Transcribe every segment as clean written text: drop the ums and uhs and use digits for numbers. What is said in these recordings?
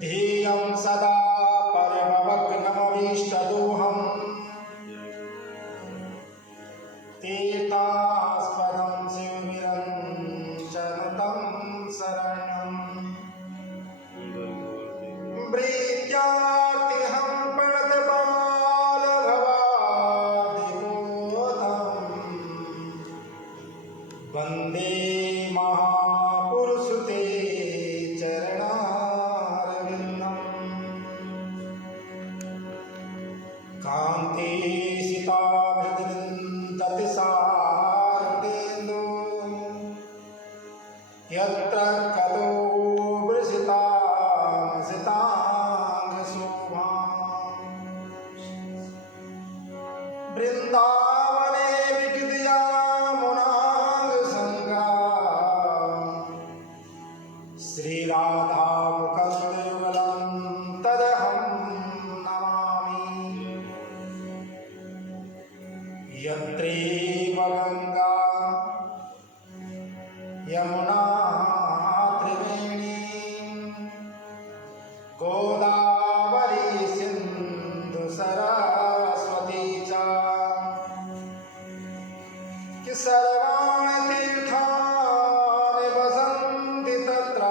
ध्येयं सदा परमवक्नमभीष्टदोहम् तीर्थास्पदं शिवविरञ्चनुतं शरणम् प्रीत्यार्तिहं प्रणतपालभवाधिकोतम् वन्दे महापुरुषते कांति सितामृदृन्दति सार्देन्दु यत्र कतो वृषितामसिताङ्गशोभाम् वृन्दावने विकिदयामुनाङ्गसङ्गा श्रीराधा मुखयुगलं तदहं यत्रैव गंगा यमुना त्रिवेणी गोदावरी सिंधु सरस्वती च कि सर्वाणि तीर्थानि वसन्ति तत्र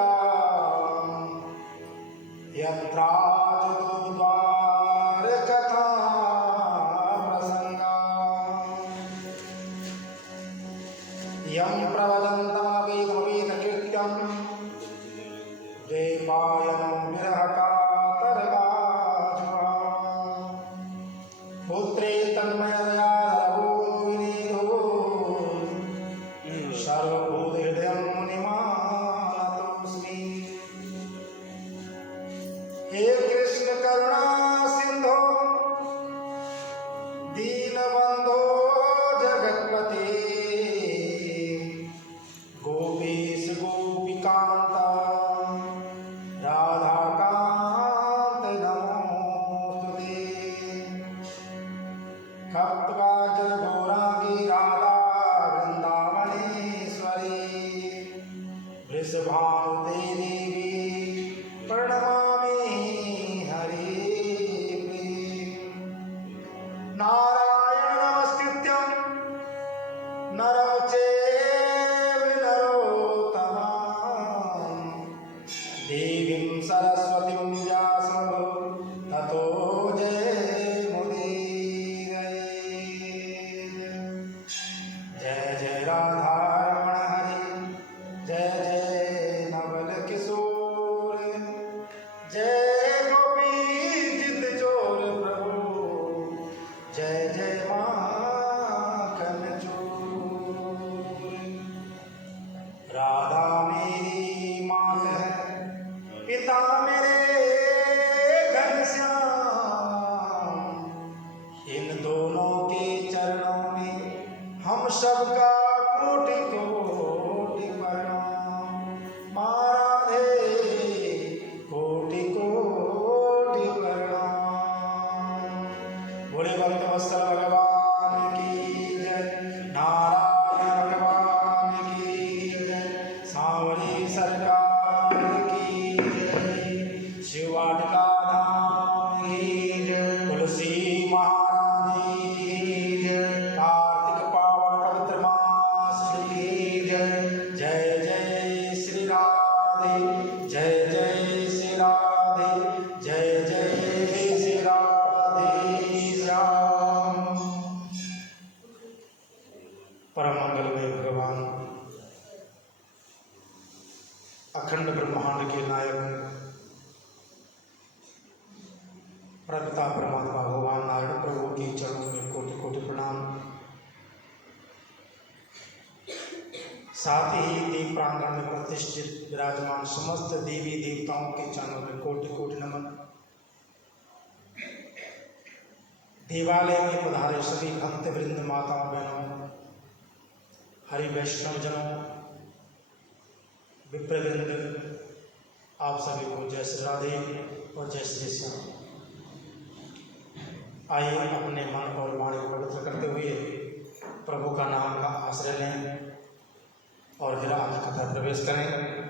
यत्राजुद्वारकथा यं प्रवदन्तमवेदमवेदकीर्त्यं द्वैपायनं विरहकातरगाजुषा पुत्रे तन्मयतया रघो विनीतो सर्वभूतहृदयं मुनिमानतोऽस्मि। हे कृष्ण करुणा सिंधो दीनबंधो जगत्पते गोपीश गोपिकांता राधाकांत नमोस्तुते कप्तकाजल गौरांगी राधा वृंदावनेश्वरी वृषभानुते देवी प्रणमामि हरे नारायण नमस्कृत्यं नरं चैव नरोत्तमं देवीं सरस्वतीं व्यासं ततो जयमुदीरये। जय जय राधारमण हरि जय जय नवल किशोर जय गोपी जित चोर प्रभु जय जय माखन चोर। राधा मेरी माँ है पिता मेरे घनश्याम इन दोनों के चरणों में हम सबका कोटि कोटि प्रणाम। माँ राधे कोटि कोटि प्रणाम। बोले भक्तवत्सल भगवान की जय नारायण भगवान की जय सांवरी सरकार की जय शिव वाटिका धाम की जय तुलसी महारानी की जय कार्तिक पावन पवित्र मास की जय जय जय श्री राधे जय जय श्री राधे जय जय श्री राधे श्याम। परम मंगलमय भगवान अखंड ब्रह्मांड के नायक प्रपिता परमात्मा भगवान नारायण प्रभु के चरणों में कोटि कोटि प्रणाम। साथ ही देव प्रांगण में प्रतिष्ठित विराजमान समस्त देवी देवताओं के चरणों में कोटि कोटि नमन। देवालय में पधारे सभी भक्त वृंद माताओं बहनों हरि वैष्णव जनों विप्रवृंद आप सभी को जय श्री राधे और जय श्री श्याम। आइए अपने मन और वाणी को पवित्र करते हुए प्रभु का नाम का आश्रय लें। और फिर आज कथा प्रवेश करें।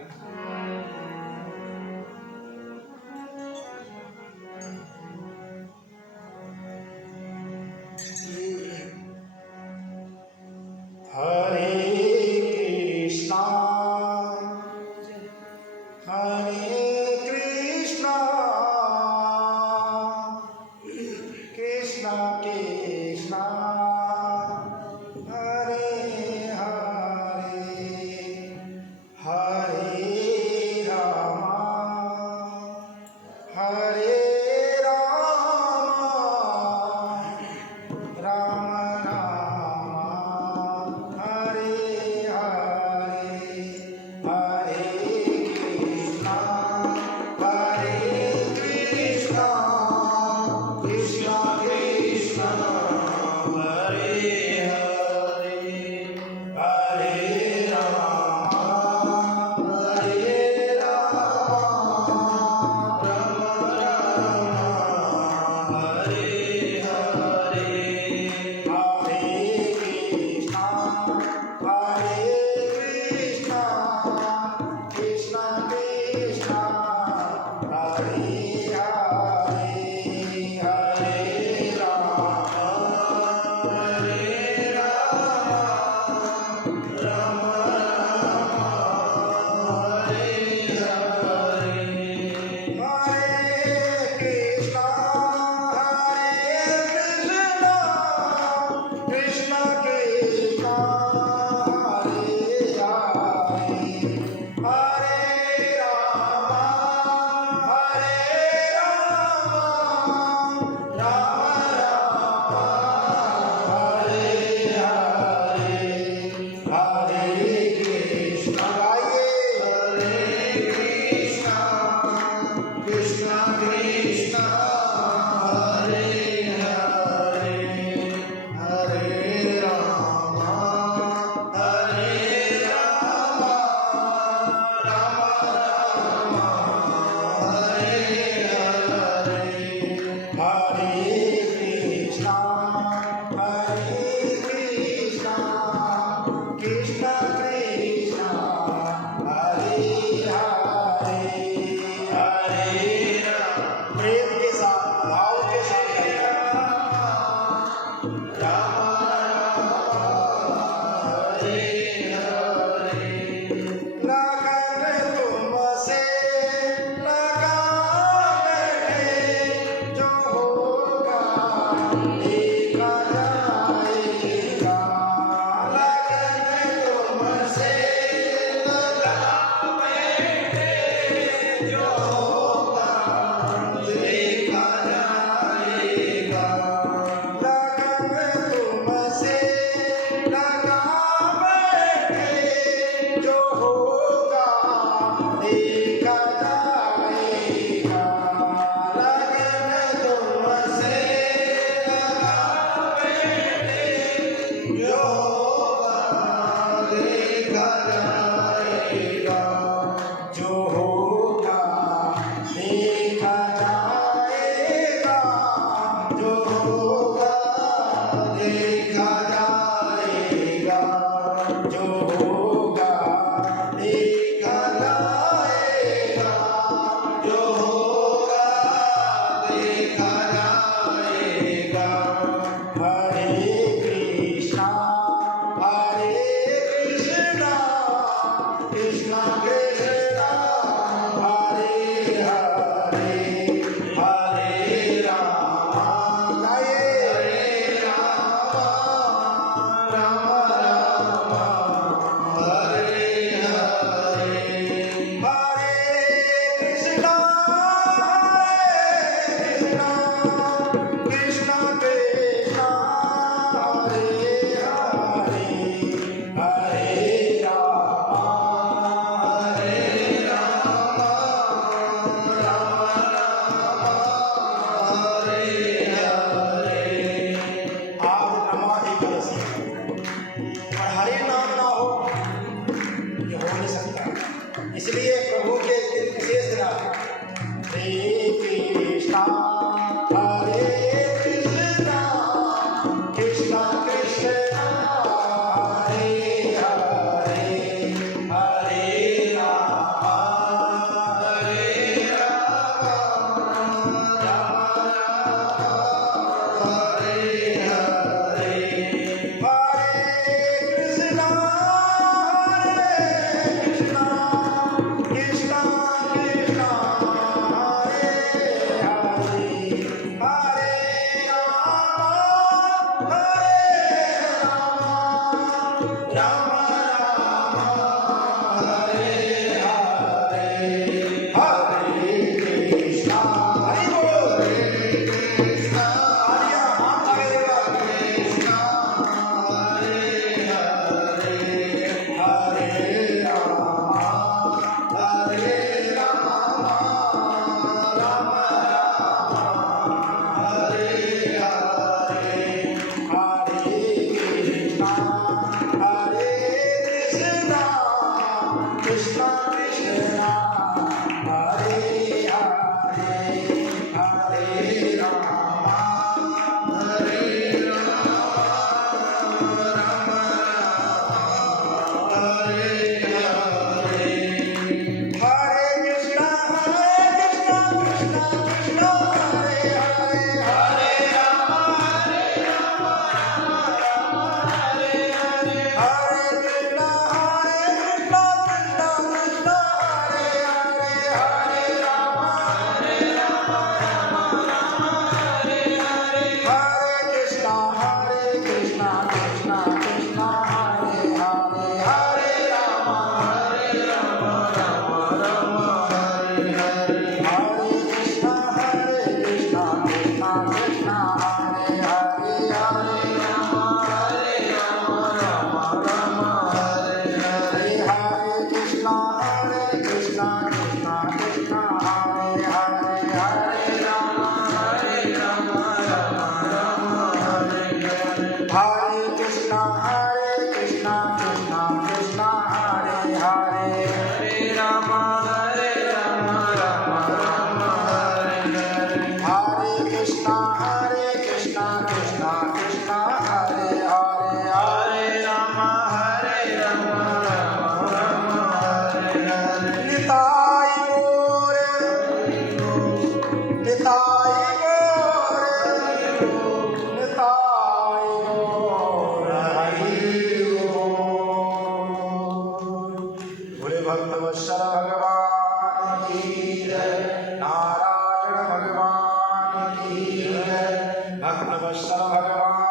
भक्तवत्सल भगवान की जय, नारायण भगवान की जय, भक्तवत्सल भगवान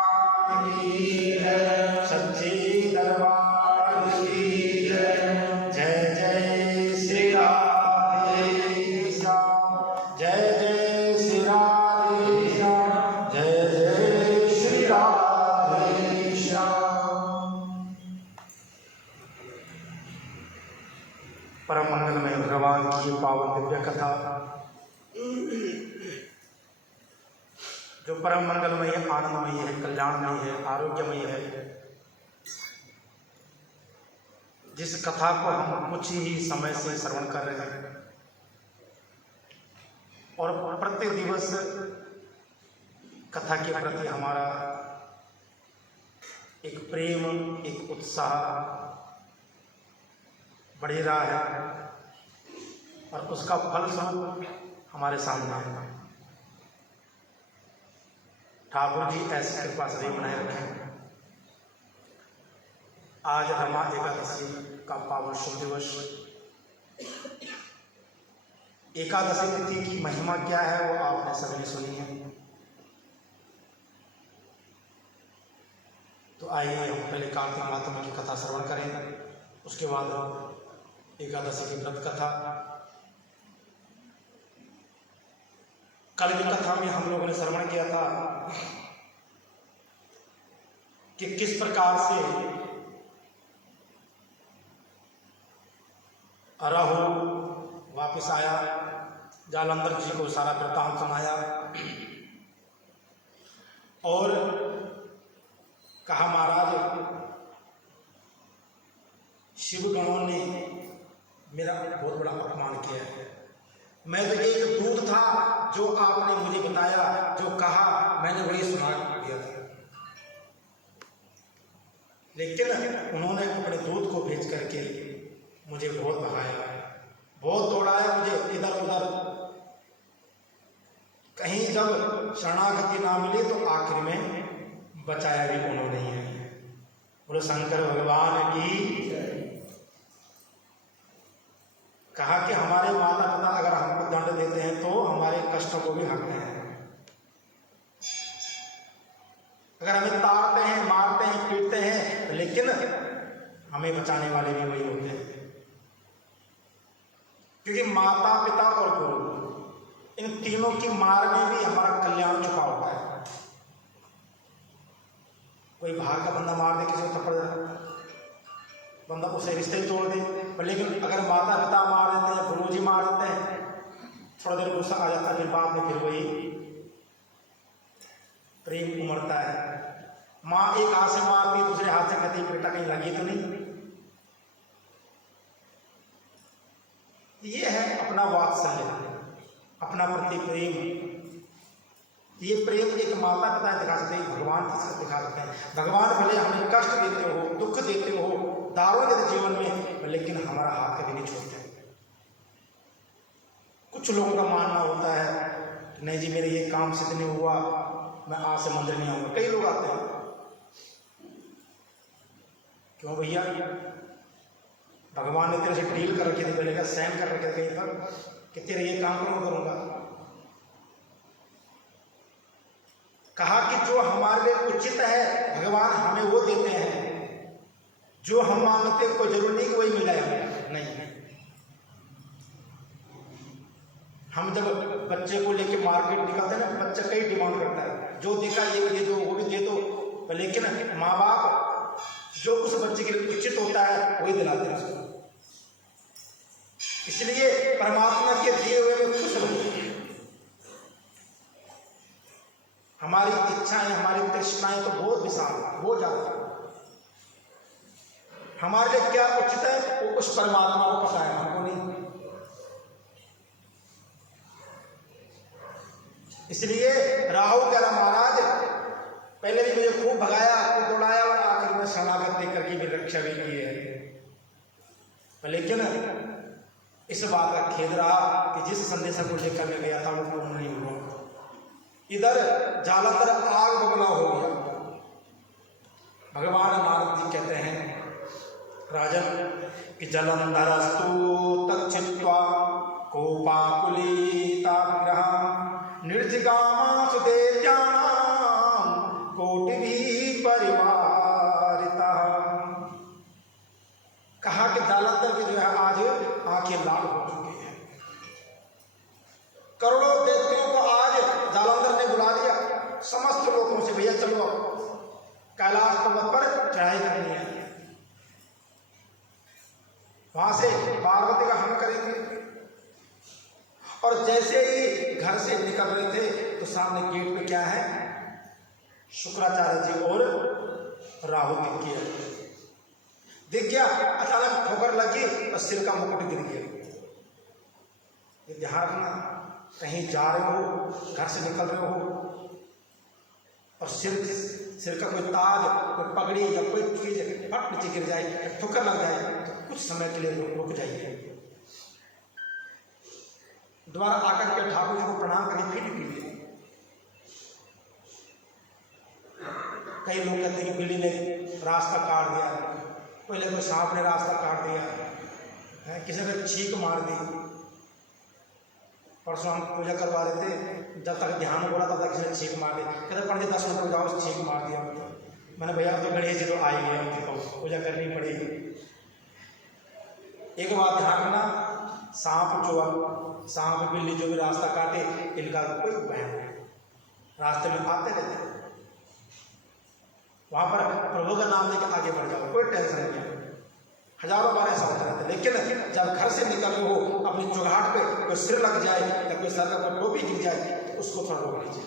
की जय, सच्चे दरबार की जय। जय जय श्री राधेश्याम, जय जय श्री राधेश्याम, जय जय श्री राधेश्याम। परम मंगलमय भगवान की पावन दिव्य कथा, जो परम मंगलमय है, आनंदमय है, कल्याणमय है, आरोग्यमय है, जिस कथा को हम कुछ ही समय से श्रवण कर रहे हैं और प्रत्येक दिवस कथा के प्रति हमारा एक प्रेम, एक उत्साह बढ़ रहा है और उसका फल स्वरूप हमारे सामने है। ठाकुर जी ऐसी कृपा सदैव बनाए रखें। आज रमा एकादशी का पावन शुभ दिवस। एकादशी तिथि की महिमा क्या है वो आपने सभी ने सुनी है। तो आइए हम पहले कार्तिक महात्मा की कथा श्रवण करें, उसके बाद एकादशी की व्रत कथा। कल की कथा में हम लोगों ने श्रवण किया था कि किस प्रकार से राहु वापिस आया, जालंधर जी को सारा वृत्तांत सुनाया और कहा महाराज शिवगणों ने मेरा बहुत बड़ा अपमान किया है। मैं तो एक दूत था, जो आपने मुझे बताया, जो कहा मैंने वही सुना दिया था, लेकिन उन्होंने अपने दूत को भेज करके मुझे बहुत भगाया, बहुत दौड़ाया, मुझे इधर उधर। कहीं जब शरणागति ना मिली तो आखिर में बचाया भी उन्होंने ही है। बोलो शंकर भगवान की। कहा कि हमारे माता पिता अगर हमको दंड देते हैं तो हमारे कष्टों को भी हरते हैं, अगर हमें ताड़ते हैं, मारते हैं, पीटते हैं, लेकिन हमें बचाने वाले भी वही होते हैं। क्योंकि माता पिता और गुरु, इन तीनों की मार में भी हमारा कल्याण छुपा होता है। कोई भाग का बंदा मार दे, किसी को थप्पड़ दे, बंदा उसे रिश्ते तोड़ दे, लेकिन अगर माता पिता मार देते हैं, गुरु जी मार देते हैं, थोड़ा देर गुस्सा आ जाता है, फिर बाद में फिर वही प्रेम उमड़ता है। माँ एक हाथ से मारती, दूसरे हाथ से कहती बेटा कहीं लगी तो नहीं। ये है अपना वात्सल्य, अपना प्रति प्रेम। ये प्रेम एक माता पिता दिखा सकते हैं, भगवान के साथ दिखा सकते हैं। भगवान भले हमें कष्ट देते हो, दुख देते हो, दारुण देते जीवन में, लेकिन हमारा हाथ कभी नहीं छोड़ते। कुछ लोगों का मानना होता है नहीं जी मेरे ये काम सिद्ध नहीं हुआ, मैं आज से मंदिर नहीं आऊंगा। कई लोग आते हैं, क्यों भैया? भगवान ने तेरे से डील कर रखी थी, पहले का साइन कर रखे थे कहीं पर कि तेरे ये काम करूंगा। कहा कि जो हमारे लिए उचित है भगवान हमें वो देते हैं, जो हम मांगते हैं कोई जरूरी नहीं कि वही मिला है, नहीं। हम जब बच्चे को लेके मार्केट निकलते हैं ना, बच्चा कई डिमांड करता है, जो देखा ये दे दो, वो भी दे दो, लेकिन माँ बाप जो उस बच्चे के लिए उचित होता है वही दिलाते हैं उसको। इसलिए परमात्मा के दिए हुए में खुश रहो। हमारी इच्छाएं, हमारी तृष्णाएं तो बहुत विशाल, बहुत ज्यादा। हमारे लिए क्या उचित है वो उस परमात्मा को पता है, हमको नहीं। इसलिए राहु कह रहा महाराज पहले भी मुझे खूब भगाया, खूब दौड़ाया और आखिर में शरणागत देकर के भी रक्षा भी की है, लेकिन इस बात का खेद रहा कि जिस संदेश को लेकर मैं गया था वो पूर्ण नहीं हुआ। इधर जालंधर आग बबूला हो गया। भगवान नारद जी कहते हैं राजन कि जलंधरस्तु तच्छित्वा कोपाकुलिताग्रह निर्जिगामासु दैत्यानां कोटिभिः परिवारितः। कहा कि जालंधर की जो है आज आंखें लाल हो चुकी हैं। करोड़ों दैत्यों को आज जालंधर ने बुला लिया, समस्त लोगों से, भैया चलो कैलाश पर्वत पर चढ़ाई करनी है, वहां से पार्वती का हवन करेंगे। और जैसे ही घर से निकल रहे थे तो सामने गेट पे क्या है, शुक्राचार्य जी और राहु दिख गया। अचानक ठोकर लगी और सिर का मुकुट गिर गया। ध्यान रखना, कहीं जा रहे हो, घर से निकल रहे हो और सिर का कोई ताज, कोई पगड़ी या कोई चीज फट नीचे गिर जाए, ठोकर लग जाए तो कुछ समय के लिए रुक जाइए। दोबारा आकर के ठाकुर जी को प्रणाम करके फिर निकलिए। कई लोग कहते हैं कि बिल्ली ने रास्ता काट दिया, पहले तो सांप ने रास्ता काट दिया, किसी ने छींक मार दी। परसों हम पूजा करवा रहे थे, जब तक ध्यान हो रहा था तब किसी ने छींक मार दी। कहते पंडित 10 मिनट में जाओ, छींक मार दिया। मैंने भैया तो गणेश जी तो आई है, पूजा करनी पड़ेगी। एक बात ध्यान रखना, सांप बिल्ली जो भी रास्ता काटे, इनका कोई भय नहीं, रास्ते में आते रहते, वहां पर प्रभु का नाम लेकर आगे बढ़ जाओ, कोई टेंशन नहीं। हजारों बार ऐसा होता रहता है। लेकिन जब घर से निकल रहे हो, अपनी चौघाट पे कोई सिर लग जाए या कोई सर का कोई टोपी गिर जाए तो उसको थोड़ा रोक लीजिए।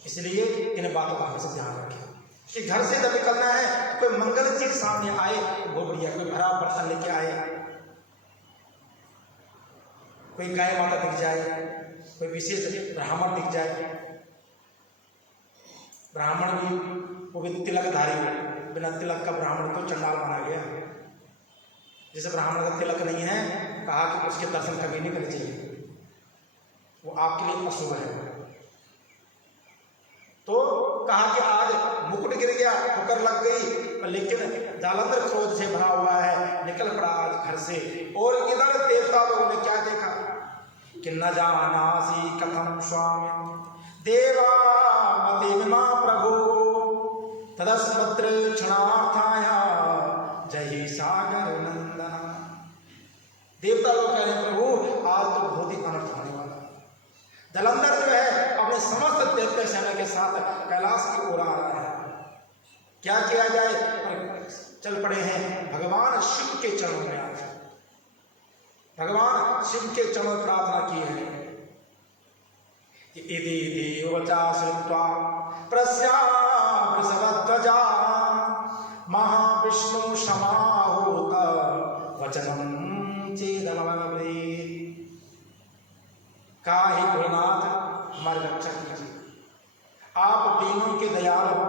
इसलिए इन बातों का हमेशा ध्यान रखें कि घर से जब निकलना है कोई मंगल चीज सामने आए तो बहुत बढ़िया, कोई भरा बर्तन लेके आए, कोई गाय माता दिख जाए, कोई विशेष ब्राह्मण दिख जाए। ब्राह्मण भी वो भी तिलकधारी हो, बिना तिलक का ब्राह्मण तो चंडाल माना गया। जैसे ब्राह्मण का तिलक नहीं है, कहा कि उसके दर्शन कभी नहीं करने चाहिए, वो आपके लिए अशुभ है। तो कहा कि आज मुकुट गिर गया, ठोकर लग गई, लेकिन जालंधर क्रोध से भरा हुआ है, निकल पड़ा आज घर से। और इधर देवता लोगों ने क्या देखा कि न जानासी कथम स्वामी देवामतिमा प्रभु तदस्मत्र क्षणार्थाय जय सागर नंदन। देवता लोग कह रहे हैं प्रभु आज तो बहुत ही अनर्थ होने वाला। जालंधर जो है अपने समस्त दैत्य सेना के साथ कैलाश की ओर आ रहा है। क्या किया जाए, चल पड़े हैं भगवान शिव के चरणों में। आज भगवान शिव के चरणों में प्रार्थना की है कि इति देवचा श्रुत्वा प्रस्यावृषभध्वजा महाविष्णु समाहूत वचनम चेदमब्रवीत्। काहे भोलेनाथ हमारी रक्षा कीजिए, आप तीनों के दयाल हो,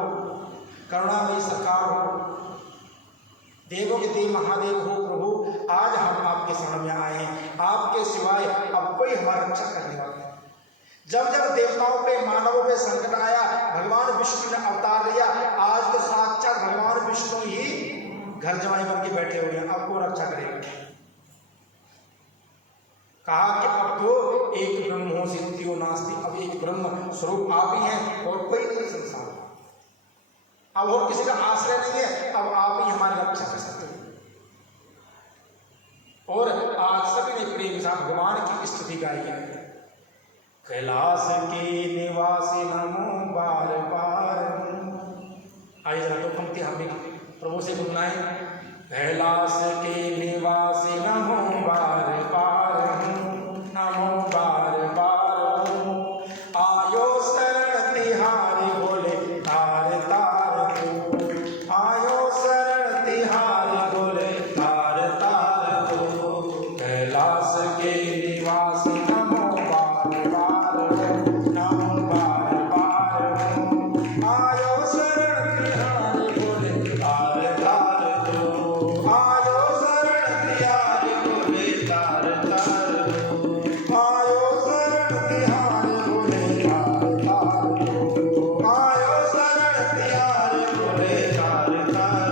करुणामयी सरकार हो, देवों के देव महादेव हो प्रभु। आज हम आपके शरण में आए हैं, आपके सिवाय अब कोई हमारी रक्षा करने वाला नहीं। जब जब देवताओं पे मानवों पे संकट आया, भगवान विष्णु ने अवतार लिया। आज तो साक्षात भगवान विष्णु ही घर जमाई बन के बैठे हुए हैं, आपको रक्षा करेंगे। कहा कि अब तो एक ब्रह्मो सिद्धियो नास्ति, अब एक ब्रह्म स्वरूप आप ही हैं और कोई नहीं संसार, अब और किसी का आश्रय नहीं है, अब आप ही हमारी रक्षा कर सकते हैं। और आज सभी ने प्रेम के साथ भगवान की स्तुति गाई है। कैलाश के निवासी नमो बार बार। आइए जरा दो पंक्ति हम प्रभु से गुनगुनाएं। कैलाश के निवासी नमो बार बार, नमो बार बार। आयो शरण तिहारी बोले तार तार तू, आयो शरण तिहारी बोले तार तार तू। कैलाश के निवासी नमो बार बार, नमो बार बार। आयो शरण तिहारी बोले तार तार तू, आयो शरण तिहारी बोले तार तार तू, आयो शरण तिहारी बोले तार तार तू, आयो शरण तिहारी बोले तार तार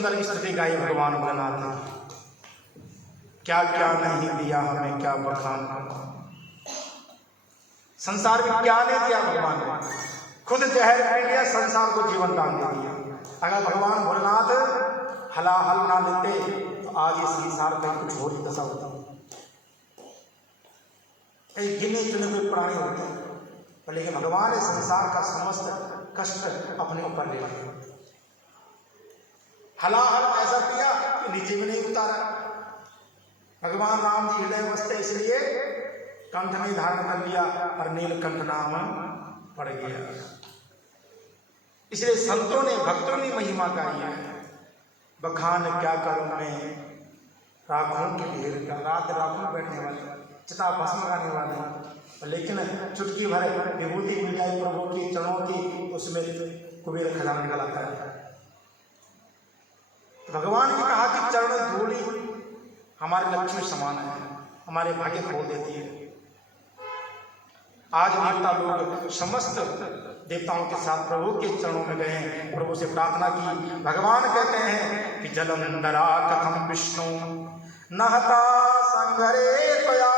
सुंदर स्तुति गाई भगवान भोलेनाथ ने। क्या क्या नहीं दिया हमें, क्या बखान, संसार में क्या नहीं दिया भगवान ने। खुद जहर पी लिया, संसार को जीवन दान दे दिया। अगर भगवान भोलेनाथ हलाहल ना लेते तो आज इस संसार में कुछ और ही दशा होता। कई गिने चुने हुए प्राणी होते हैं, पर लेकिन भगवान इस संसार का समस्त कष्ट अपने ऊपर ले लिया। हलाहल ऐसा पिया कि नीचे में नहीं उतारा। भगवान राम जी हृदय बसते इसलिए कंठ में धारण कर लिया और नीलकंठ नाम पड़ गया। इसलिए संतों ने, भक्तों ने महिमा गाई है। बखान क्या करूं मैं राखों के ढेर का, रात राखों बैठने वाले, चिता भस्म लगाने वाले, लेकिन चुटकी भर विभूति मिल जाए प्रभु की चरणों की, उसमें कुबेर खजाना निकल आता है। भगवान ने कहा कि चरण धूली हमारे लक्ष्मी समान है, हमारे भाग्य खोल देती है। आज देवता लोग समस्त देवताओं के साथ प्रभु के चरणों में गए हैं, प्रभु से प्रार्थना की। भगवान कहते हैं कि जलंधरा कथम विष्णु नहता संघरे त्वया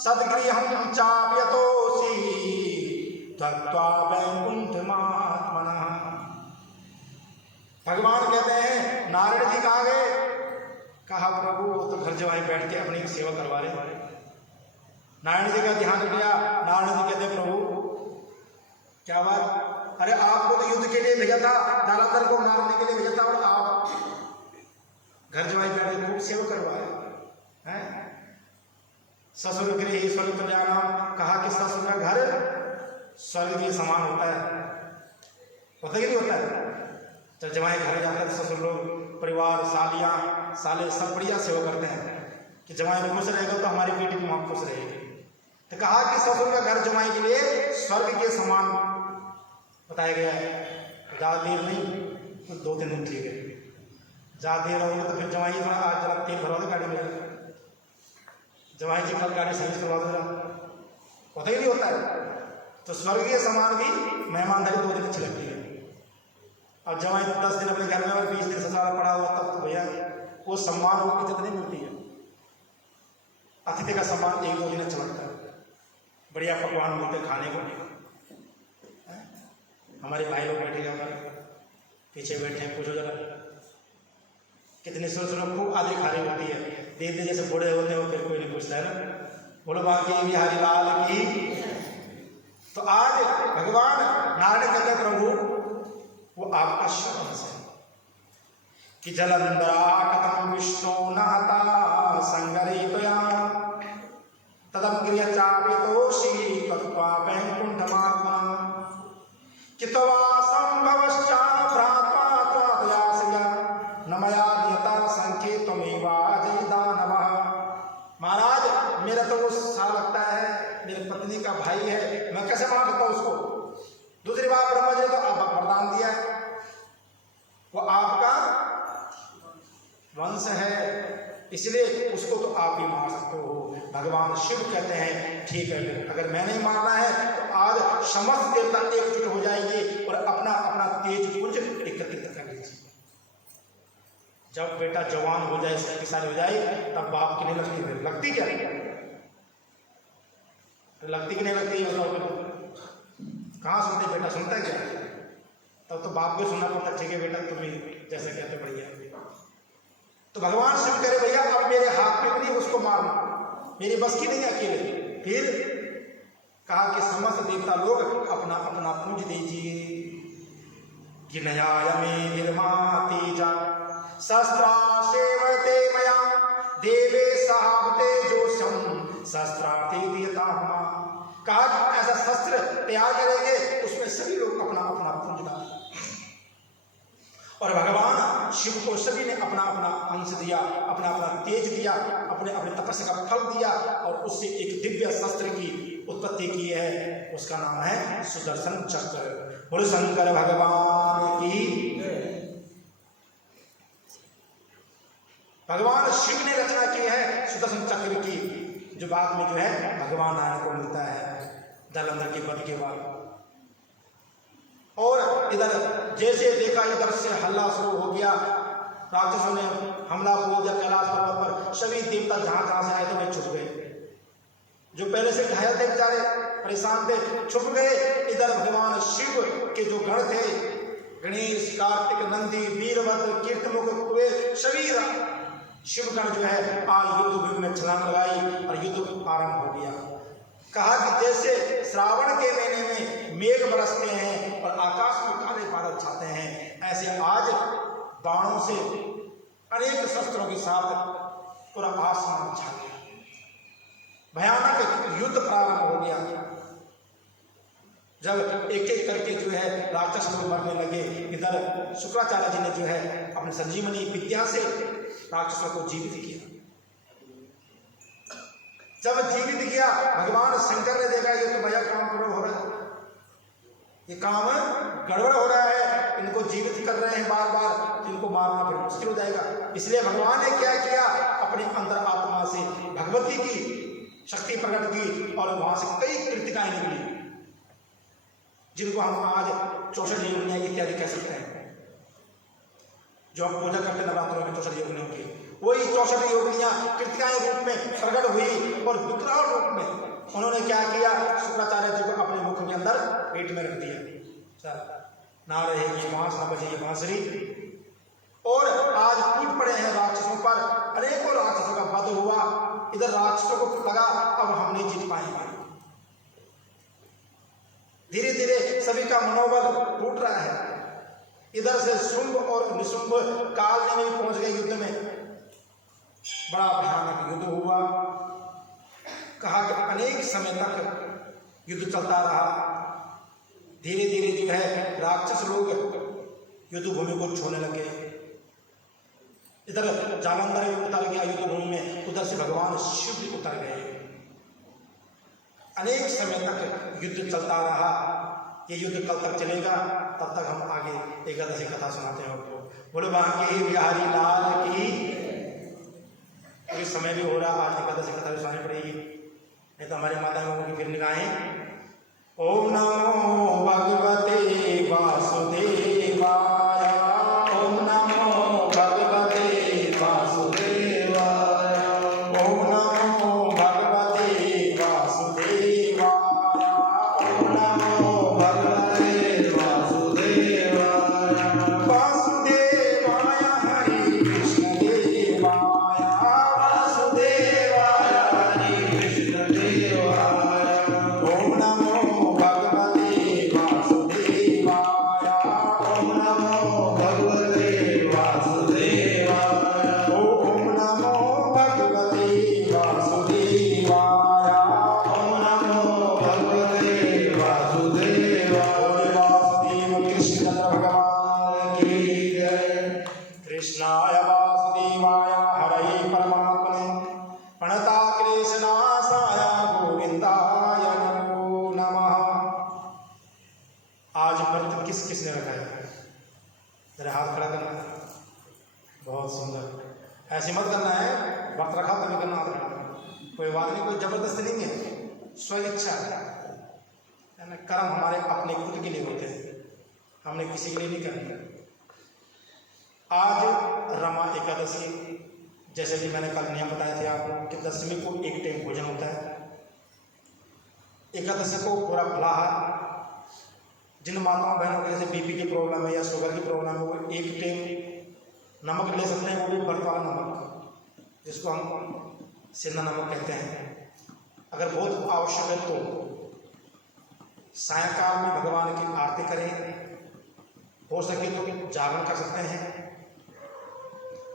सद्गृहं चाप्यतोषि त्वत्वा वैकुंठमात्मनः। भगवान कहते हैं नारद जी कहाँ गए? कहा प्रभु वो तो घर जवाई बैठ के अपनी सेवा करवा रहे। नारायण जी का ध्यान किया। नारायण जी कहते प्रभु क्या बात, अरे आपको तो युद्ध के लिए भेजा था, जालंधर को मारने के लिए भेजा था, और आप घर जवाई बैठ के खूब सेवा करवाए हैं। ससुर गृह स्वर्ग तुल्यम, कहा कि ससुर का घर स्वर्ग के समान होता है। होता कि नहीं होता है? जब जवाई घर जाता है ससुर लोग, परिवार, सालियाँ, साले सब बढ़िया सेवा करते हैं कि जवाई खुश रहेगा तो हमारी बेटी भी वहाँ खुश रहेगी। तो कहा कि ससुर का घर जवाई के लिए स्वर्ग के समान बताया गया है। ज़्यादा देर नहीं, तो 2-3 दिन ठीक है। ज़्यादा देर रहोगे तो फिर जवाई आज जरा तेल भरवा दो गाड़ी में, जवाई जी कल गाड़ी सर्विस करवा दो जरा, होता ही नहीं होता है। तो स्वर्गीय समान भी मेहमानदारी 2 दिन अच्छी लगती है। अब जवाई 10 दिन अपने घर में और 20 दिन ससुराल पड़ा हुआ, तब तो भैया वो सम्मान वो इज्जत नहीं मिलती है। अतिथि का सम्मान 1-2 दिन अच्छा लगता है, बढ़िया पकवान मिलते खाने को। हमारे भाई लोग बैठे हमारे पीछे बैठे हैं, पूछो जरा कितने लोग खूब आदि खा रही होती है, देख दे जैसे बूढ़े होते हो, फिर कोई नहीं पूछता है ना। बोलो बाकी बिहारी लाल की। तो आज भगवान नारायण कहते प्रभु वो आपका शब्द है कि जलंधरा कथम विष्णु नहता संगरे त्वया तदग्र्य चाप्यतोषि त्वत्वा वैकुंठमात्मा कि त्वा संभवश्च भ्रात्वा त्वादयासया न मया नियता संख्ये त्वमेवा जय दानवः। महाराज मेरा तो वो सा लगता है, मेरी पत्नी का भाई है, मैं कैसे मार सकता हूँ उसको? दूसरी बात ब्रह्मा जी ने तो वरदान दिया है, वो आपका वंश है, इसलिए उसको तो आप ही मार सकते हो। भगवान शिव कहते हैं ठीक है, अगर मैं नहीं मारना है तो आज समस्त देवता एकजुट हो जाएंगे और अपना अपना तेज पुंज एकत्रित कर लीजिए। जब बेटा जवान हो जाए, शक्तिशाली हो जाए, तब बाप की नहीं लगती, फिर लगती क्या? लगती कि नहीं लगती? कहाँ सुनते? बेटा सुनता है क्या? तब तो बाप को सुनना पड़ता, ठीक है बेटा तुम्हें जैसा कहते बढ़िया। तो भगवान शिव कह रहे भैया अब मेरे हाथ में नहीं उसको मारना, मेरी बस की नहीं अकेले। फिर कहा कि समस्त देवता लोग अपना अपना पूज दीजिए कि नयाय में निर्मातेजा शस्त्रा सेवते मया देवे साहबते जोशम शस्त्रार्थे दियता। कहा कि ऐसा शस्त्र तैयार करेंगे उसमें सभी लोग अपना अपना पूज डालें। और भगवान शिव को सभी ने अपना अपना अंश दिया, अपना अपना तेज दिया, अपने अपने तपस्या का फल दिया, और उससे एक दिव्य शस्त्र की उत्पत्ति की है, उसका नाम है सुदर्शन चक्र। बोलो शंकर भगवान की। भगवान शिव ने रचना की है सुदर्शन चक्र की, जो बाद में जो है भगवान नारायण को मिलता है जालंधर के वध के बाद। और इधर जैसे देखा इधर से हल्ला शुरू हो गया, राक्षसों ने हमला बोल दिया कैलाश पर्वत पर। सभी देवता जहां जहां से आए थे वे छुप गए। जो पहले से घायल थे बेचारे, परेशान थे, छुप गए। इधर भगवान शिव के जो गण थे, गणेश, कार्तिक, नंदी, वीरभद्र, कीर्तमुख, कुबेर, सभी शिवगण जो है आज युद्ध भूमि में छलांग लगाई और युद्ध आरंभ हो गया। कहा कि जैसे श्रावण के महीने में मेघ बरसते हैं और आकाश में काले बादल छाते हैं, ऐसे आज बाणों से अनेक शस्त्रों के साथ पूरा आसमान छा गया। भयानक युद्ध प्रारंभ हो गया। जब एक एक करके जो है राक्षस लोग मरने लगे, इधर शुक्राचार्य जी ने जो है अपने संजीवनी विद्या से राक्षसों को जीवित किया। जब जीवित किया, भगवान शंकर ने देखा ये तो भैया काम गड़बड़ हो रहा है, ये काम गड़बड़ हो रहा है, इनको जीवित कर रहे हैं बार बार, तो इनको मारना फिर मुश्किल हो जाएगा। इसलिए भगवान ने क्या किया, अपने अंदर आत्मा से भगवती की शक्ति प्रकट की और वहां से कई कृतिकाएं निकली, जिनको हम आज 64 योगिनियां इत्यादि कह सकते हैं। जो हम पूजा करते हैं नवरात्रों में 64 योगिनियों की, वही 64 योगिनियां कृतिकाएं रूप में प्रकट हुई और विकराल रूप में उन्होंने क्या किया, शुक्राचार्य जी को अपने मुख के अंदर पेट में रख दिया। सर ना रहेगी बांस, ना बजेगी बांसुरी। और आज टूट पड़े हैं राक्षसों पर, अनेकों राक्षसों का वध हुआ। इधर राक्षसों को लगा अब हम नहीं जीत पाएंगे। धीरे धीरे सभी का मनोबल टूट रहा है। इधर से शुंभ और निशुंभ काल में भी पहुंच गए युद्ध में। बड़ा भयानक युद्ध हुआ। कहा कि अनेक समय तक युद्ध चलता रहा। धीरे धीरे जो है राक्षस लोग युद्ध भूमि को छोड़ने लगे। इधर जालंधर भी उतर गया युद्ध भूमि में, उधर से भगवान शिव भी उतर गए। अनेक समय तक युद्ध चलता रहा। ये युद्ध कल तक चलेगा, तब तक हम आगे एकादशी कथा सुनाते हैं आपको। बोलो बांके बिहारी लाल की। अभी समय भी हो रहा, आज एकादशी कथा भी सुनानी पड़ेगी, नहीं तो हमारे माता लोगों की फिर निगाहें। ओम नमो भगवते वासुदेवाय, ओम नमो भगवते वासुदेवाय, ओम नमो भगवते वासुदेवाय, ओम नमो भगवते वासुदेवाय, वासुदेवाय हरि कृष्ण देवाय, वासुदेवाय हरि कृष्ण देवाय, ओम नमो भगवते वासुदेवाय, ओम नमो भगवते वासुदेवाय, ओम नमो भगवते वासुदेवाय, ओम नमो भगवते वासुदेवाय। वासुदेव कृष्ण भगवान की जय। कृष्णाय वासुदेवाय हरये परमात्मने प्रणता क्लेशनाशाय गोविंदाय नमो नमः। आज व्रत किस किसने रखा है? मेरा हाथ खड़ा करना है। बहुत सुंदर। ऐसे मत करना है, व्रत रखा तभी करना हाथ खड़ा करना। कोई बात नहीं, कोई जबरदस्ती नहीं है, स्व इच्छा है ना। कर्म हमारे अपने खुद के लिए होते हैं, हमने किसी के लिए नहीं करना। आज रमा एकादशी, जैसे कि मैंने कल नियम बताए थे आपको कि दशमी को एक टाइम भोजन होता है। एकादशी को पूरा फलाहार। जिन माताओं बहनों के जैसे बीपी की प्रॉब्लम है या शुगर की प्रॉब्लम है, वो एक टाइम नमक ले सकते हैं, वो भी व्रत वाला नमक, जिसको हम सिंधा नमक कहते हैं। अगर बहुत आवश्यक है तो सायंकाल में भगवान की आरती करें, हो सके तो जागरण कर सकते हैं,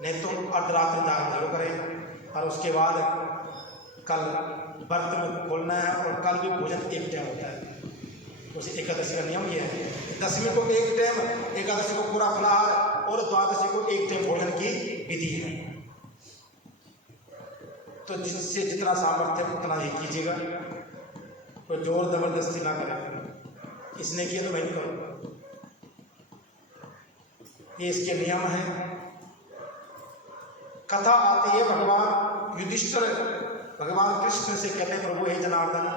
नहीं तो अर्धरात्रि जागरण जरूर करें। और उसके बाद कल व्रत में खोलना है, और कल भी भोजन एक टाइम होता है। उसी एकादशी का नियम ये है, दशमी को एक टाइम, एकादशी को पूरा फलाहार और द्वादशी को एक टाइम भोजन की विधि है। तो जिससे जितना सामर्थ्य उतना ही कीजिएगा, कोई जोर जबरदस्ती ना करें। इसने किया तो मैं भी करूँगा, ये इसके नियम है। कथा आती है, भगवान युधिष्ठिर भगवान कृष्ण से कहते हैं, प्रभु हे जनार्दन,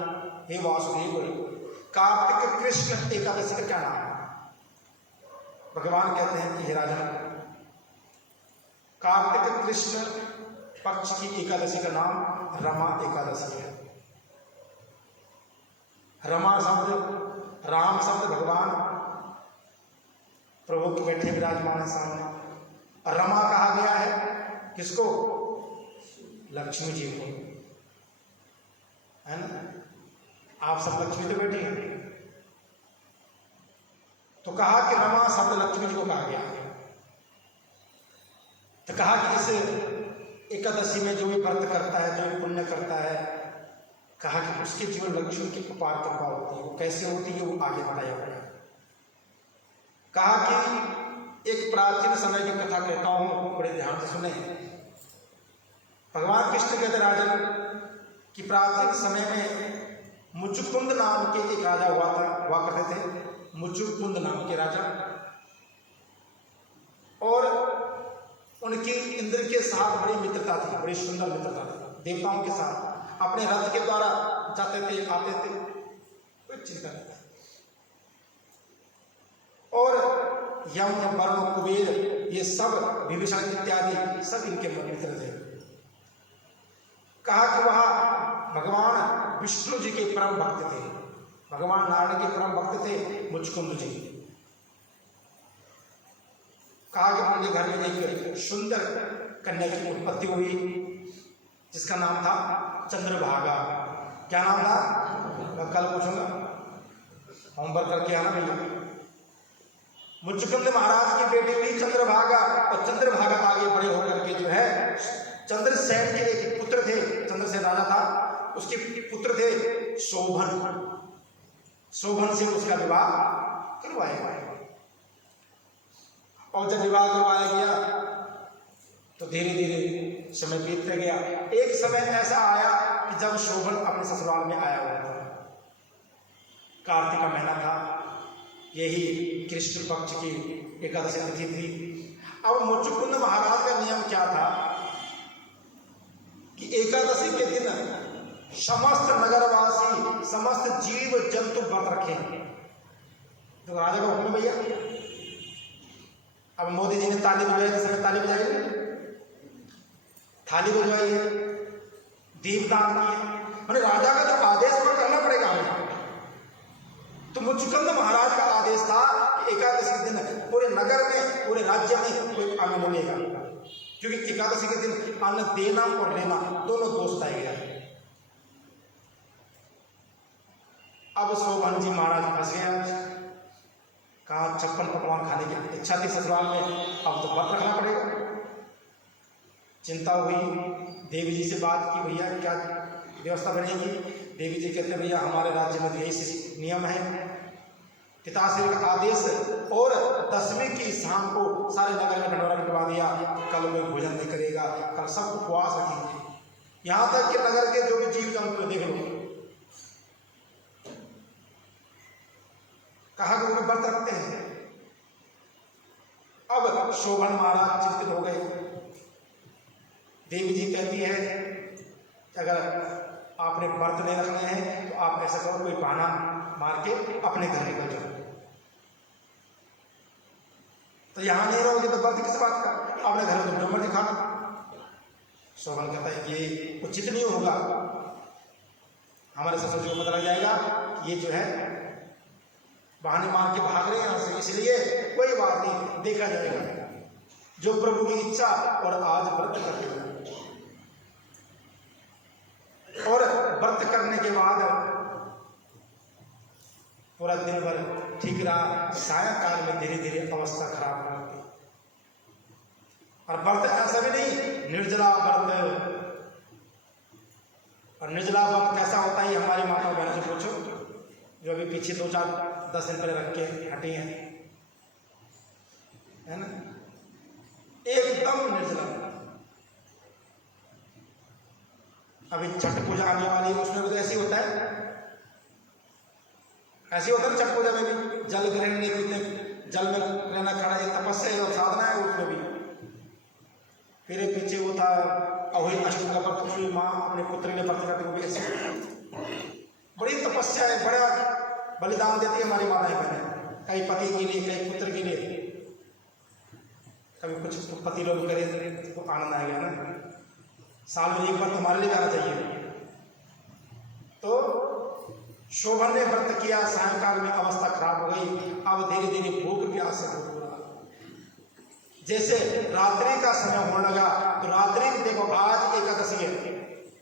हे वासुदेव, कार्तिक कृष्ण एकादशी का क्या नाम है? भगवान कहते हैं कि हे राजन, कार्तिक कृष्ण पक्ष की एकादशी का नाम रमा एकादशी है। रमा शब्द, राम शब्द भगवान प्रभु के बैठे विराजमान है सामने, और रमा कहा गया है किसको? लक्ष्मी जी को, है ना। आप सब लक्ष्मी तो बैठी हैं, तो कहा कि रमा शब्द लक्ष्मी जी को कहा गया। तो कहा कि इस एकादशी में जो भी व्रत करता है, जो भी पुण्य करता है, कहा कि उसके जीवन लक्ष्मी की अपार कृपा होती है। वो कैसे होती है वो आगे बताया गया। कहा कि एक प्राचीन समय की कथा कहता हूं, बड़े ध्यान से सुने। भगवान कृष्ण कहते राजन कि प्राचीन समय में मुचुकुंद नाम के एक राजा हुआ करते थे। मुचुकुंद नाम के राजा, और उनकी इंद्र के साथ बड़ी मित्रता थी, बड़ी सुंदर मित्रता थी। देवताओं के साथ अपने रथ के द्वारा जाते थे, आते थे, कोई चिंता नहीं। और यम, वरुण, कुबेर, ये सब, विभीषण इत्यादि सब इनके मित्र थे। कहा कि वह भगवान विष्णु जी के परम भक्त थे, भगवान नारायण के परम भक्त थे मुचकुंद जी। कहा कि उनके घर में एक सुंदर कन्या की उत्पत्ति हुई, जिसका नाम था चंद्रभागा। क्या नाम था? मैं कल पूछूंगा, होमवर्क करके आना भैया। मुचकुंद महाराज की बेटी हुई चंद्रभागा, और चंद्रभागा आगे बड़े होकर के जो है चंद्रसेन के एक पुत्र थे, चंद्रसेन राजा था, उसके पुत्र थे शोभन। शोभन से उसका विवाह करवाया गया, और जब विवाह करवाया गया तो धीरे धीरे समय बीतते गया। एक समय ऐसा आया कि जब शोभन अपने ससुराल में आया हुआ था। कार्तिक का महीना था, यही कृष्ण पक्ष की एकादशी तिथि थी। अब मुचुकुंद महाराज का नियम क्या था कि एकादशी के दिन समस्त नगरवासी, समस्त जीव जंतु व्रत रखेंगे। तो राजा का हुक्म भैया। अब मोदी जी ने ताली बजाई, किस समय ताली बजाई? थाली बजवाई है, दीपदान किए, मैंने राजा का जो आदेश पर करना पड़ेगा हमें। तो मुचुकुंद महाराज का आदेश था कि एकादशी के दिन पूरे नगर में, पूरे राज्य में कोई अन्न नहीं लेगा, क्योंकि एकादशी के दिन अन्न देना और लेना दोनों दोस्त आएगा। अब शोभन जी महाराज फंस गया। कहा 56 पकवान खाने की इच्छा थी ससुराल में, अब तो व्रत रखना पड़ेगा। चिंता हुई, देवी जी से बात की, भैया क्या व्यवस्था बनेगी? देवी जी कहते भैया हमारे राज्य में यही नियम है, पिताश्री का आदेश, और 10वीं की शाम को सारे नगर में ढंढोरा पिटवा दिया, कल कोई भोजन नहीं करेगा, कल सब उपवास रखेंगे। यहां तक कि नगर के जो भी जीव जंतु देख लो, कहा कि वो व्रत रखते हैं। अब शोभन महाराज चिंतित हो गए। देवी जी कहती है कि अगर आपने व्रत नहीं रखने हैं तो आप ऐसा करो, कोई बहाना मार के अपने घर निकल जाओ। तो यहां नहीं रहोगे तो व्रत किस बात का? अपने घर में तो जो मर्जी खा लो। शोभन कहता है ये उचित नहीं होगा, हमारे ससुर जी को पता लग जाएगा कि ये जो है बहाने मार के भाग रहे हैं यहां से, इसलिए कोई बात नहीं, देखा जाएगा जो प्रभु की इच्छा। और आज व्रत करते हुए, और व्रत करने के बाद पूरा दिन भर ठीक रहा, सायंकाल में धीरे धीरे अवस्था खराब हो गई। और व्रत ऐसा भी नहीं, निर्जला व्रत। और निर्जला व्रत कैसा होता है हमारी माता बहनों से पूछो, जो अभी पीछे 2-4-10 दिन पहले रख के हटी हैं, है ना, एकदम निर्जला। अभी छठ पूजा आने वाली है, उसमें भी तो ऐसे ही होता है, ऐसे होता है छठ पूजा में भी जल ग्रहण नहीं पीते, जल में रहना खड़ा, एक तपस्या और साधना है उसमें भी। फिर पीछे वो था अहोई अष्टमी का व्रत, उसमें माँ अपने पुत्र ने व्रत करते, वो भी ऐसे बड़ी तपस्या है, बड़ा बलिदान देती है हमारी माताएं बहनें, कहीं पति के लिए, कहीं पुत्र के लिए, कभी कभी कुछ पति लोग करें तो आनंद आएगा ना। साल में एक बार तुम्हारे लिए आना चाहिए। तो शोभन ने व्रत किया, सायंकाल में अवस्था खराब हो गई। अब धीरे धीरे भूख प्यास से हो रहा। जैसे रात्रि का समय होने लगा तो रात्रि देखो, आज एकादशी है,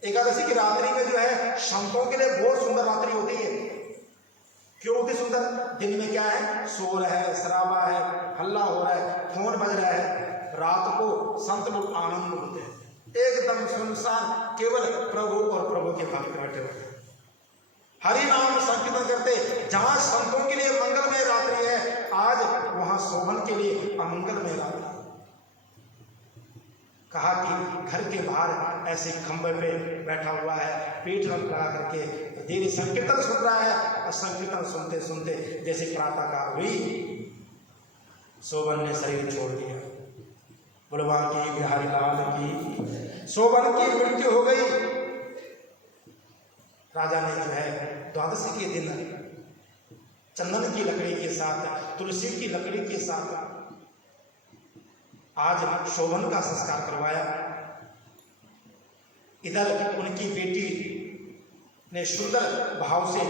एकादशी की रात्रि में जो है संतों के लिए बहुत सुंदर रात्रि होती है। क्यों होती सुंदर? दिन में क्या है, शोर है, शराबा है, हल्ला हो रहा है, फोन बज रहा है। रात को संत लोग आनंद होते हैं, एकदम सुनसान, केवल प्रभु और प्रभु के भक्त बैठे होते हैं, हरि नाम संकीर्तन करते। जहां संतों के लिए मंगलमय रात्रि है, आज वहां शोभन के लिए अमंगलमय रात्रि। कहा कि घर के बाहर ऐसे खंबे पे बैठा हुआ है, पेट लगा करके धीरे संकीर्तन सुन रहा है। और संकीर्तन सुनते सुनते जैसे प्रातःकाल हुई, शोभन ने शरीर छोड़ दिया। बलवान की, बिहारी लाल की, शोभन की मृत्यु हो गई। राजा ने जो है द्वादशी के दिन चंदन की लकड़ी के साथ, तुलसी की लकड़ी के साथ आज शोभन का संस्कार करवाया। इधर उनकी बेटी ने सुंदर भाव से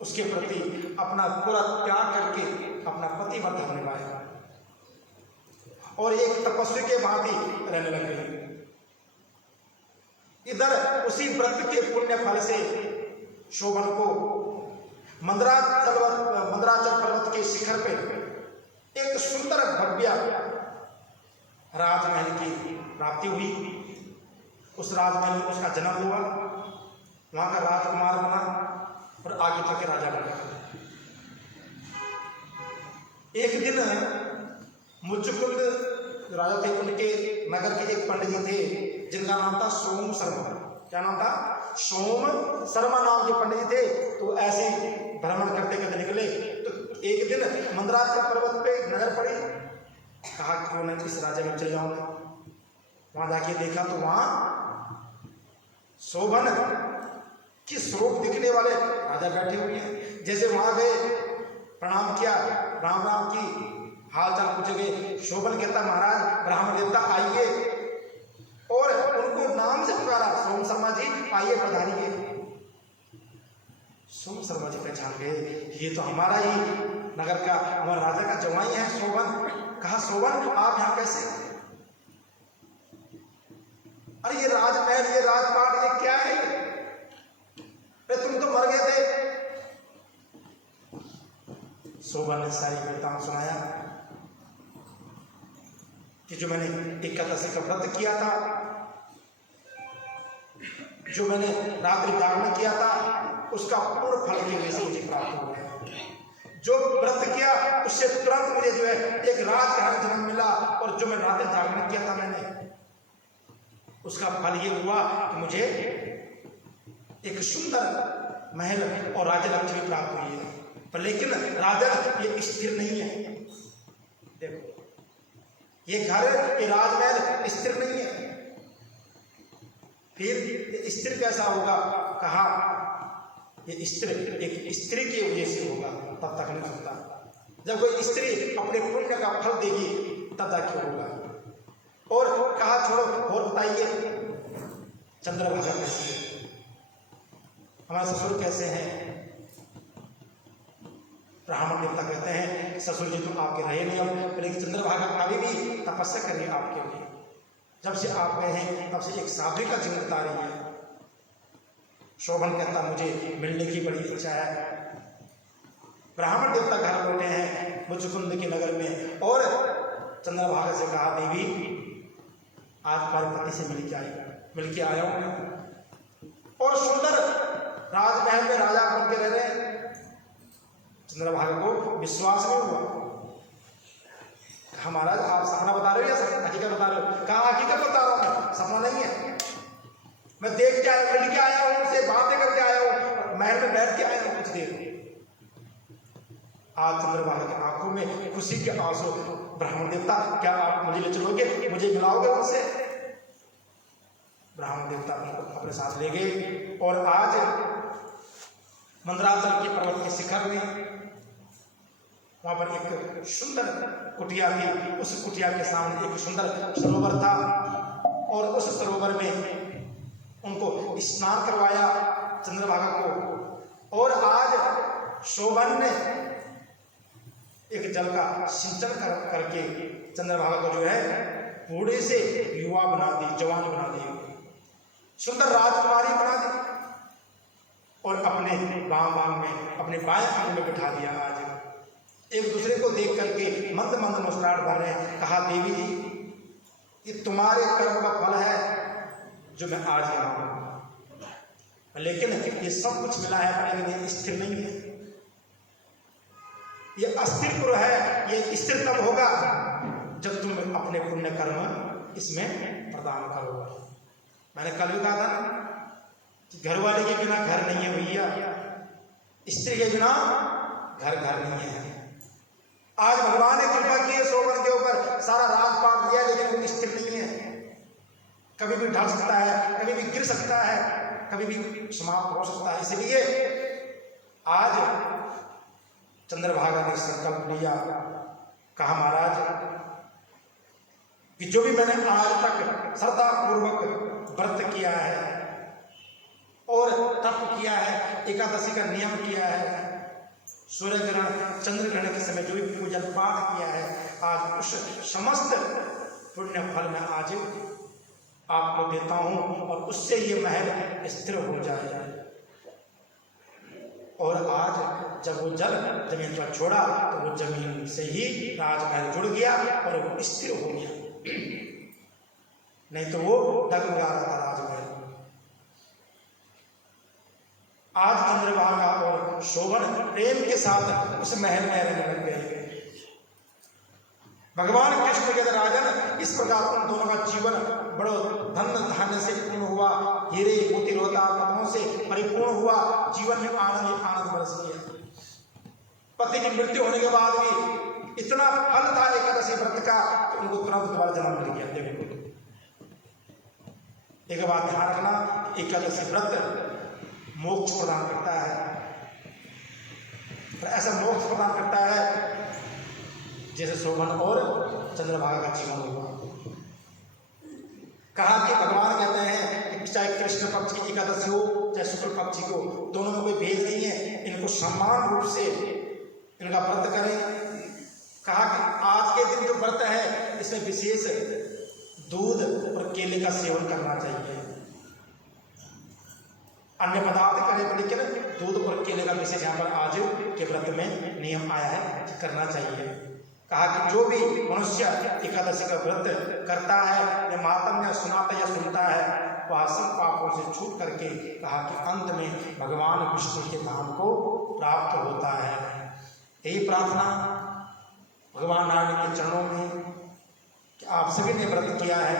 उसके प्रति अपना पूरा त्याग करके अपना पतिव्रत निभाया और एक तपस्वी के भांति रहने लग गई। इधर उसी व्रत के पुण्य फल से शोभन को मंदराचल पर्वत के शिखर पे एक सुंदर भव्य राजमहल की प्राप्ति हुई। उस राजमहल में उसका जन्म हुआ, वहां का राजकुमार बना और आगे चल के राजा बना। एक दिन मुचकुंद राजा थे, उनके नगर के एक पंडित जी थे जिनका नाम था सोम शर्मा। क्या नाम था? सोम शर्मा नाम के पंडित जी थे। तो ऐसे भ्रमण करते करते निकले तो एक दिन मंदराचल पर्वत पे नजर पड़ी। कहा क्यों नहीं इस राजा में चले जाऊंगा। वहां जाके देखा तो वहां शोभन की स्वरूप दिखने वाले राजा बैठे हुए हैं। जैसे वहां गए, प्रणाम किया, राम राम की हाल चाल पूछे गए। शोभन कहता महाराज ब्राह्मण देवता आइए, और उनको नाम से पुकारा, सोम शर्मा जी आइए पधारिए। सोम शर्मा जी पहचान गए, ये तो हमारा ही नगर का, हमारे राजा का जवाई है शोभन। कहा शोभन आप यहां कैसे? अरे ये राजमहल, ये राजपाट, ये क्या है? अरे तुम तो मर गए थे। शोभन ने सारी वृत्तांत सुनाया कि जो मैंने एकादशी का व्रत किया था, जो मैंने रात्रि जागरण किया था, उसका पूर्ण फल की वजह से मुझे प्राप्त हुआ है। जो व्रत किया उससे तुरंत मुझे जो है एक राजघराने जन्म मिला, और जो मैं रात्रि जागरण किया था मैंने, उसका फल ये हुआ कि मुझे एक सुंदर महल और राजलक्ष्मी प्राप्त हुई है। पर लेकिन राजा ये स्थिर नहीं है। देखो ये घर, ये राजमहल स्थिर नहीं है। फिर स्थिर कैसा होगा? कहा ये स्थिर एक स्त्री की वजह से होगा, तब तक नहीं होता। जब कोई स्त्री अपने पुण्य का फल देगी तब जाके होगा। और कहा छोड़ो, और बताइए चंद्रभागा कैसे है, हमारे ससुर कैसे हैं? ब्राह्मण देवता कहते हैं ससुर जी तो आपके रहे नहीं अब, लेकिन चंद्रभागा अभी भी तपस्या करिए आपके लिए। जब से आप गए हैं तब से एक साध्वी का जीवन बता रही है। शोभन कहता मुझे मिलने की बड़ी इच्छा है। ब्राह्मण देवता घर लौटे हैं मुचकुंद के नगर में, और चंद्रभागा से कहा देवी आज हमारे पति से मिल के आया हूं, और सुंदर राजमहल में राजा बन के रह रहे हैं। चंद्रभागा को विश्वास नहीं हुआ। महाराज आप सपना बता रहे हो या हकीकत बता रहे हो? कहा हकीकत बता रहा हूं, सपना नहीं है। मैं देख के आया, मिल के आया हूं, उनसे बातें करके आया हूं, महल में बैठ के आया हूं कुछ देर। आज चंद्रभागा की आंखों में खुशी के आंसू। ब्राह्मण देवता क्या आप मुझे ले चलोगे, मुझे मिलाओगे उनसे? ब्राह्मण देवता अपने साथ ले गए, और आज मंदराचल के पर्वत के शिखर में वहां पर एक सुंदर कुटिया थी। उस कुटिया के सामने एक सुंदर सरोवर था और उस सरोवर में उनको स्नान करवाया चंद्रभागा को। और आज शोभन ने एक जल का सिंचन करके चंद्रभागा को जो है बूढ़े से युवा बना दी, जवान बना दी, सुंदर राजकुमारी बना दी और अपने बाम में, अपने बाएं अंग में बिठा दिया। आज एक दूसरे को देख करके मंद मंद मुस्कुराहट भर रहे हैं। कहा देवी जी, ये तुम्हारे कर्म का फल है जो मैं आज यहाँ हूं, लेकिन ये सब कुछ मिला है लेकिन ये स्थिर नहीं है, ये अस्थिर है। ये स्थिर तब होगा जब तुम अपने पुण्य कर्म इसमें प्रदान करोगे। मैंने कल भी कहा था कि घर वाले के बिना घर नहीं है भैया, स्त्री के बिना घर नहीं है। आज भगवान ने कृपा की है शोभन के ऊपर, सारा राजपाट दिया, लेकिन वो स्थिर नहीं है। कभी भी ढल सकता है, कभी भी गिर सकता है, कभी भी समाप्त हो सकता है। इसलिए आज चंद्रभागा ने संकल्प लिया, कहा महाराज कि जो भी मैंने आज तक श्रद्धा पूर्वक व्रत किया है और तप किया है, एकादशी का नियम किया है, सूर्य ग्रहण चंद्र ग्रहण के समय जो भी पूजन पाठ किया है, आज उस समस्त पुण्य फल में आज आपको देता हूं और उससे ये महल स्थिर हो जाए। और आज जब वो जल जमीन पर छोड़ा तो वो जमीन से ही राजमहल जुड़ गया और वो स्थिर हो गया, नहीं तो वो डगमगा रहा था राजमहल। आज चंद्रभागा और शोभन प्रेम के साथ उस महल में रहने लग गए। भगवान कृष्ण के राजन इस प्रकार उन दोनों का जीवन बड़ो धन धान्य से पूर्ण हुआ, हीरे मोती रत्नों से परिपूर्ण हुआ, जीवन में आनंद आनंद बरस गया। पति की मृत्यु होने के बाद भी इतना फल था एकादशी व्रत का कि उनको तुरंत दोबारा जन्म मिल गया। देखो, एक बात ध्यान रखना, एकादशी व्रत मोक्ष प्रदान करता है, पर ऐसा मोक्ष प्रदान करता है जैसे शोभन और चंद्रभागा का जीवन हुआ। कहा कि भगवान कहते हैं कि चाहे कृष्ण पक्ष की एकादशी हो चाहे शुक्ल पक्ष को, दोनों में कोई भेद नहीं है, इनको समान रूप से इनका व्रत करें। कहा कि आज के दिन जो व्रत है इसमें विशेष दूध और केले का सेवन करना चाहिए, अन्य पदार्थ करें लेकिन दूध और केले का विशेष यहाँ पर आज के व्रत में नियम आया है कि करना चाहिए। कहा कि जो भी मनुष्य एकादशी का व्रत करता है या महात्म्य सुनाता या सुनता है वह सब पापों से छूट करके, कहा कि अंत में भगवान विष्णु के धाम को प्राप्त होता है। यही प्रार्थना भगवान नारायण के चरणों में कि आप सभी ने व्रत किया है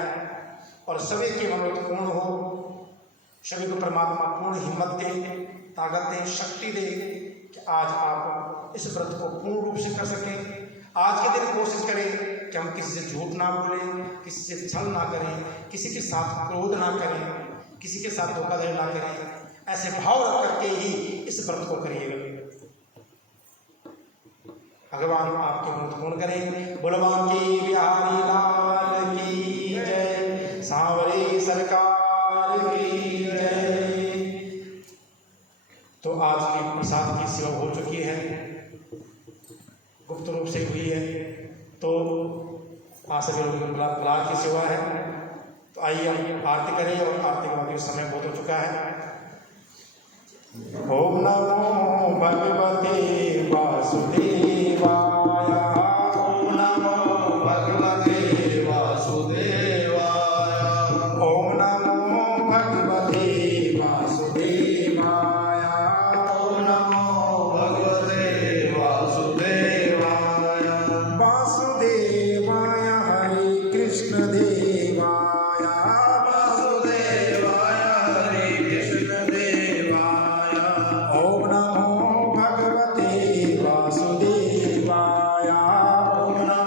और सभी के मनोरथ पूर्ण हो, सभी को परमात्मा पूर्ण हिम्मत दे, ताकत दे, शक्ति दे कि आज आप इस व्रत को पूर्ण रूप से कर सकें। आज के दिन कोशिश करें कि हम किसी से झूठ ना बोलें, किसी से छल ना करें, किसी के साथ क्रोध ना करें, किसी के साथ धोखाधड़ी ना करें। ऐसे भाव रख करके ही इस व्रत को करिएगा। भगवान आपके व्रत पूर्ण करें। बलवान की बिहारी लाल की जय, सांवरे सरकार की जय। तो आज की प्रसाद की सेवा हो चुकी है, गुप्त रूप से हुई है, तो आज सभी लोगों प्रहलाद की सेवा है। तो आइए हम आरती करें और आरती के बाद समय बहुत हो चुका है। ओम नमो भगवते वासुदेवाय, ओम नमो भगवते वासुदेवाय, ओम नमो भगवते वासुदेवाय, ओम नमो भगवते वासुदेवाय। वासुदेवाय हरे कृष्ण देवाय, वासुदेवाय हरे कृष्ण देवाय, ओम नमो भगवते वासुदेवाय, ओम नमो